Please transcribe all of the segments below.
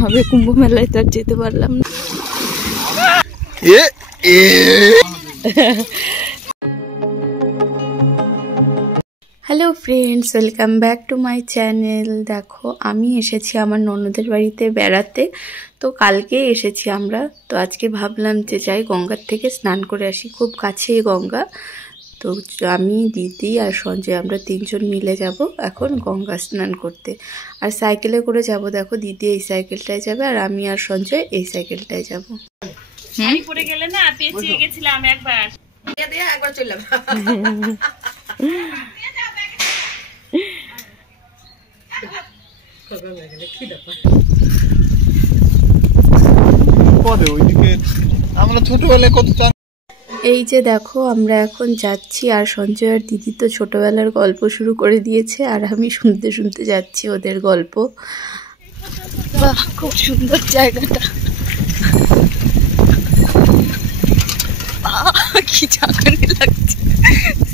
হবে কুম্ভ মেলায় তো আর যেতে পারলাম না। Hello friends, welcome back to my channel. দেখো আমি এসেছি আমার ননদের বাড়িতে বেড়াতে। তো কালকে এসেছি আমরা, তো আজকে ভাবলাম যে যাই গঙ্গার থেকে স্নান করে আসি, খুব কাছেই গঙ্গা। তো আমি, দিদি আর সঞ্জয় আমরা তিনজন মিলে যাব এখন গঙ্গা স্নান করতে। আর সাইকেলে করে যাব। দেখো দিদি এই সাইকেলটায় যাবে আর আমি আর সঞ্জয় এই সাইকেলটায় যাব। পড়ে গেলে না, পেঁচিয়ে গেছিলাম একবার, একবার চললাম। আমরা ছোটবেলায় কত। এই যে দেখো আমরা এখন যাচ্ছি, আর সঞ্জয় আর দিদি তো ছোটবেলার গল্প শুরু করে দিয়েছে আর আমি শুনতে শুনতে যাচ্ছি ওদের গল্প। বাহ, খুব সুন্দর জায়গাটা। কি ঝাঁকানি লাগছে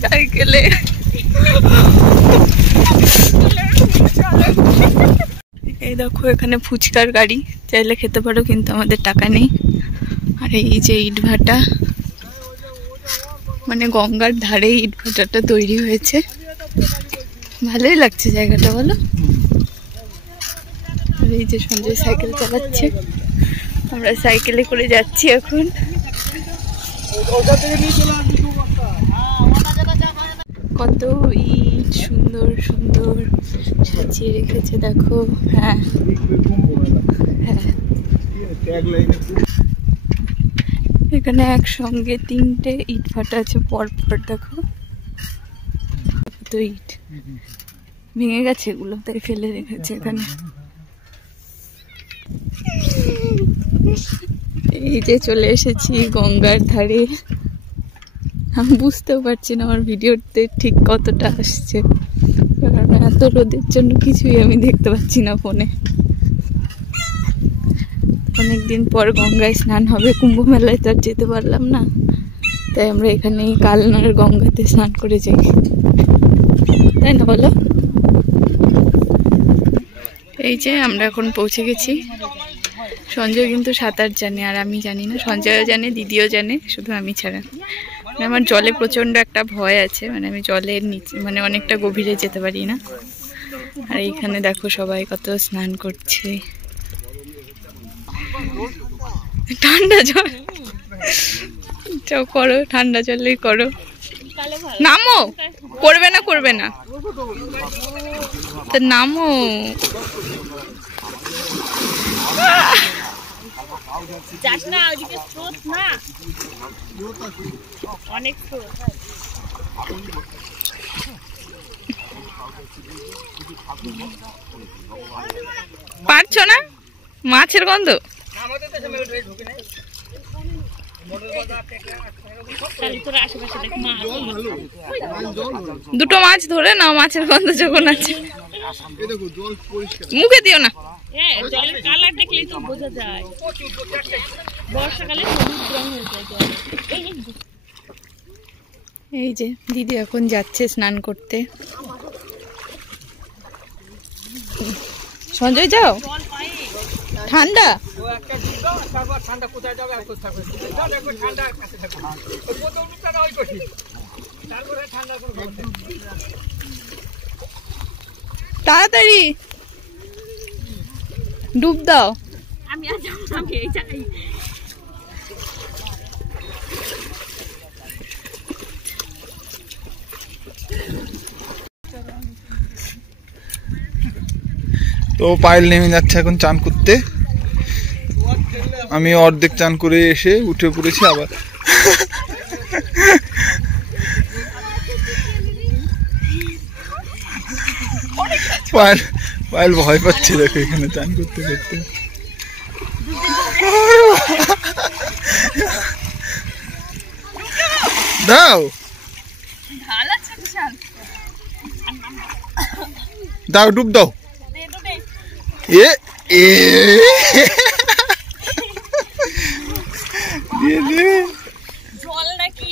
সাইকেলে। এই দেখো এখানে ফুচকার গাড়ি, চাইলে খেতে পারো কিন্তু আমাদের টাকা নেই। আর এই যে ইটভাটা, মানে গঙ্গার ধারে ইটভাটাটা তৈরি হয়েছে। ভালোই লাগছে জায়গাটা, বলো। আর এই যে সঞ্জয় সাইকেল চালাচ্ছে, আমরা সাইকেলে করে যাচ্ছি এখন। কত ইট সুন্দর সুন্দর সাজিয়ে রেখেছে দেখো। হ্যাঁ হ্যাঁ, এখানে একসঙ্গে তিনটে ইট ভাটা আছে পরপর। দেখো তো ইট ভেঙে গেছে, এগুলো তাই ফেলে রেখেছে এখানে। এই যে চলে এসেছি গঙ্গার ধারে। আমি বুঝতেও পারছি না আমার ভিডিওতে ঠিক কতটা আসছে, কারণ এত রোদের জন্য কিছুই আমি দেখতে পাচ্ছি না ফোনে। অনেকদিন পর গঙ্গায় স্নান হবে, কুম্ভ মেলায় তো আর যেতে পারলাম না, তাই আমরা এখানেই কালনার গঙ্গাতে স্নান করে যাই, তাই না বলো? এই যে আমরা এখন পৌঁছে গেছি। সঞ্জয় কিন্তু সাঁতার জানে আর আমি জানি না। সঞ্জয়ও জানে, দিদিও জানে, শুধু আমি ছাড়া। আমার জলে প্রচন্ড একটা ভয় আছে, মানে আমি জলের নিচে মানে অনেকটা গভীরে যেতে পারি না। আর এইখানে দেখো সবাই কত স্নান করছে। ঠান্ডা জল করো, ঠান্ডা জলেই করো। নামো, করবে না করবে না তো নামো। যাস না, ওইদিকে স্রোত না, অনেক স্রোত। পারছো না? মাছের গন্ধ। দুটো মাছ ধরে নাও, মাছের গন্ধ যখন আছে। মুখে দিও না। জলের কালার দেখলেই তো বোঝা যায়, বর্ষাকালে হলুদ রং হয়ে যায় জল। এই যে দিদি এখন যাচ্ছে স্নান করতে। সঞ্জয় যাও, ঠান্ডা। তাড়াতাড়ি ডুব দাও। আমি আজ এই জায়গায় তো পায়েল নেমে যাচ্ছে এখন চান করতে। আমি অর্ধেক চান করে এসে উঠে পড়েছি আবার। পায়েল ভয় পাচ্ছে, দেখো এখানে চান করতে করতে। দাও দাও, ডুব দাও। এ এ জল নাকি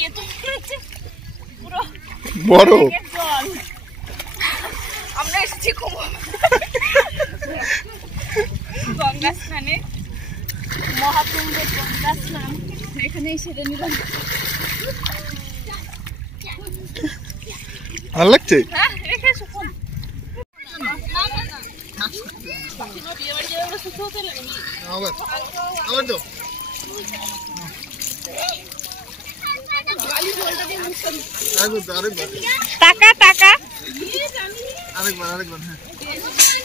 বড়। আমরা এসেছি গঙ্গা স্নানে, মহাকুম্ভের গঙ্গা স্নান এখানেই সেরে নিলাম। ভালো লাগছে? হ্যাঁ, রেখে এসো ফোন। টাকা টাকা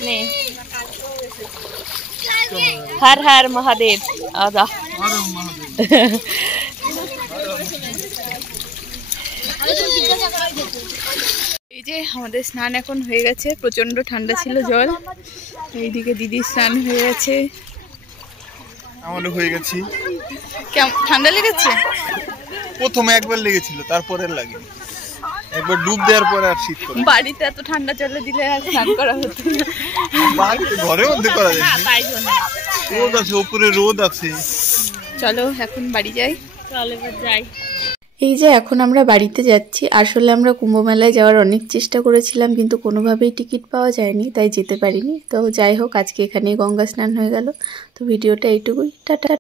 নে। হর হর মহাদেব। আদা এই যে আমাদের স্নান এখন হয়ে গেছে, প্রচন্ড ঠান্ডা ছিল জল। এইদিকে দিদির স্নান হয়ে গেছে। আমারও হয়ে গেছি। কেমন ঠান্ডা লেগেছে? প্রথমে একবার লেগেছিল, তারপরে লাগে একবার ডুব দেওয়ার পরে আর শীত করে। বাড়িতে এত ঠান্ডা জলে দিলে আর স্নান করা হতো না। বাড়িতে ঘরের মধ্যে করা যায়, তাই জন্য রোদ আছে, উপরে রোদ আছে। চলো এখন বাড়ি যাই। চল এবার যাই। এই যে এখন আমরা বাড়িতে যাচ্ছি। আসলে আমরা কুম্ভ মেলায় যাওয়ার অনেক চেষ্টা করেছিলাম, কিন্তু কোনোভাবেই টিকিট পাওয়া যায়নি, তাই যেতে পারিনি। তো যাই হোক, আজকে এখানেই গঙ্গা স্নান হয়ে গেল। তো ভিডিওটা এইটুকুই, টাটা।